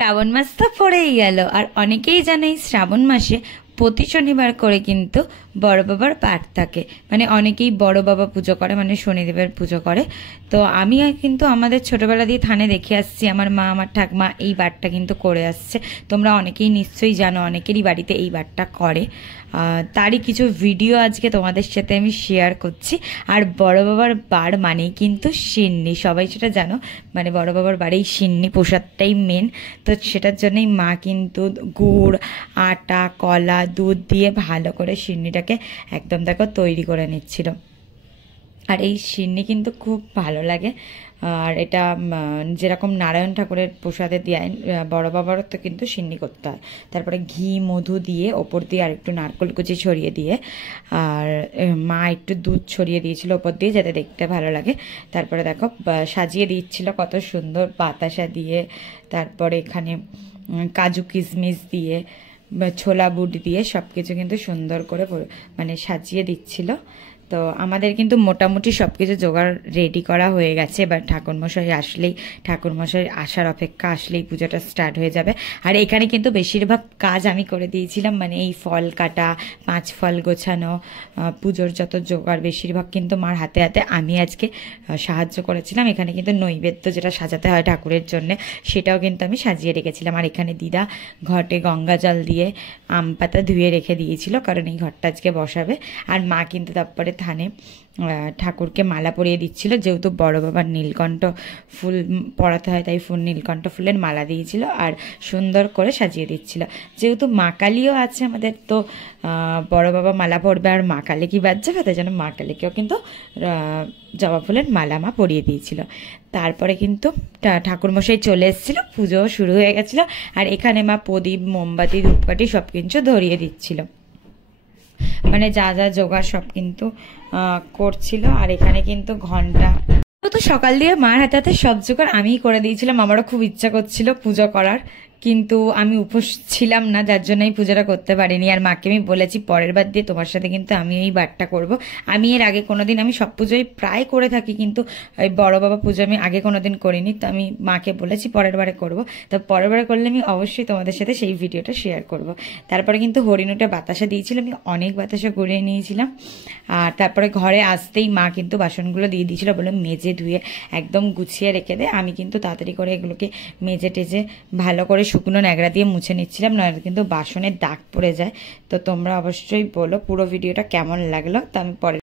শ্রাবণ মাস তো পড়েই গেল, আর অনেকেই জানে এই শ্রাবণ মাসে প্রতি শনিবার করে কিন্তু বড় বাবার পাঠ থাকে। মানে অনেকেই বড় বাবা পুজো করে, মানে শনিদেবের পুজো করে। তো আমি কিন্তু আমাদের ছোটবেলা দিয়ে থানে দেখে আসছি, আমার মা আমার ঠাকমা এই বারটা কিন্তু করে আসছে। তোমরা অনেকেই নিশ্চয়ই জানো, অনেকেরই বাড়িতে এই বারটা করে। তারই কিছু ভিডিও আজকে তোমাদের সাথে আমি শেয়ার করছি। আর বড় বাবার বার মানেই কিন্তু সিন্নি, সবাই সেটা জানো। মানে বড় বাবার বাড়ি সিন্নি প্রসাদটাই মেন। তো সেটার জন্যই মা কিন্তু গুড়, আটা, কলা, দুধ দিয়ে ভালো করে সিন্নিটাকে একদম দেখো তৈরি করে নিচ্ছিল। আর এই সিন্নি কিন্তু খুব ভালো লাগে। আর এটা যেরকম নারায়ণ ঠাকুরের প্রসাদে দেয়, বড় বাবারও তো কিন্তু সিন্নি করতে হয়। তারপরে ঘি মধু দিয়ে ওপর দিয়ে আর একটু নারকেল কুচি ছড়িয়ে দিয়ে, আর মা একটু দুধ ছড়িয়ে দিয়েছিল ওপর দিয়ে, যাতে দেখতে ভালো লাগে। তারপরে দেখো সাজিয়ে দিচ্ছিল কত সুন্দর বাতাসা দিয়ে, তারপরে এখানে কাজু কিশমিশ দিয়ে, ছোলা বুট দিয়ে সব কিছু কিন্তু সুন্দর করে মানে সাজিয়ে দিচ্ছিল। তো আমাদের কিন্তু মোটামুটি সব কিছু জোগাড় রেডি করা হয়ে গেছে। এবার ঠাকুরমশাই আসলেই, ঠাকুরমশাই আসার অপেক্ষা, আসলেই পুজোটা স্টার্ট হয়ে যাবে। আর এখানে কিন্তু বেশিরভাগ কাজ আমি করে দিয়েছিলাম, মানে এই ফল কাটা, 5 ফল গোছানো, পুজোর যত জোগাড় বেশিরভাগ কিন্তু মার হাতে হাতে আমি আজকে সাহায্য করেছিলাম। এখানে কিন্তু নৈবেদ্য যেটা সাজাতে হয় ঠাকুরের জন্য, সেটাও কিন্তু আমি সাজিয়ে রেখেছিলাম। আর এখানে দিদা ঘটে গঙ্গা জল দিয়ে আম পাতা ধুয়ে রেখে দিয়েছিল, কারণ এই ঘরটা আজকে বসাবে। আর মা কিন্তু তারপরে থানে ঠাকুরকে মালা পরিয়ে দিচ্ছিল, যেহেতু বড় বাবার নীলকণ্ঠ ফুল পরাতে হয়, তাই নীলকণ্ঠ ফুলের মালা দিয়েছিল আর সুন্দর করে সাজিয়ে দিচ্ছিল। যেহেতু মা কালীও আছে আমাদের, তো বড় বাবা মালা পরবে আর মা কালী কি বাদ যাবে, তাই জন্য মা কালীকেও কিন্তু জবা ফুলের মালা মা পরিয়ে দিয়েছিল। তারপরে কিন্তু ঠাকুরমশাই চলে এসেছিল, পুজো শুরু হয়ে গেছিল। আর এখানে মা প্রদীপ, মোমবাতি, ধূপকাঠি সব কিছু ধরিয়ে দিচ্ছিল, মানে যা যা জোগাড় সব কিন্তু করছিল। আর এখানে কিন্তু ঘন্টা তো সকাল দিয়ে মার হাতে হাতে সব জোগাড় আমিই করে দিয়েছিলাম। আমারও খুব ইচ্ছা করছিল পুজো করার, কিন্তু আমি উপোস ছিলাম না, যার জন্য এই পুজোটা করতে পারিনি। আর মাকে আমি বলেছি পরের বার দিয়ে তোমার সাথে কিন্তু আমি এই বারটা করব। আমি এর আগে কোনোদিন, আমি সব পুজোই প্রায় করে থাকি, কিন্তু ওই বড় বাবা পুজো আমি আগে কোনোদিন করিনি। তো আমি মাকে বলেছি পরের বারে করব। তো পরের বারে করলে আমি অবশ্যই তোমাদের সাথে সেই ভিডিওটা শেয়ার করব। তারপরে কিন্তু হরিণুটা বাতাসা দিয়েছিল, আমি অনেক বাতাসা গড়িয়ে নিয়েছিলাম। আর তারপরে ঘরে আসতেই মা কিন্তু বাসনগুলো দিয়ে দিয়েছিল, বলে মেজে ধুয়ে একদম গুছিয়ে রেখে দে। আমি কিন্তু তাড়াতাড়ি করে এগুলোকে মেজে টেজে ভালো করে শুকনো ন্যাকড়া দিয়ে মুছে নিচ্ছিলাম, নয়তো কিন্তু বাসনের দাগ পড়ে যায়। তো তোমরা অবশ্যই বলো পুরো ভিডিওটা কেমন লাগলো। তো আমি পরে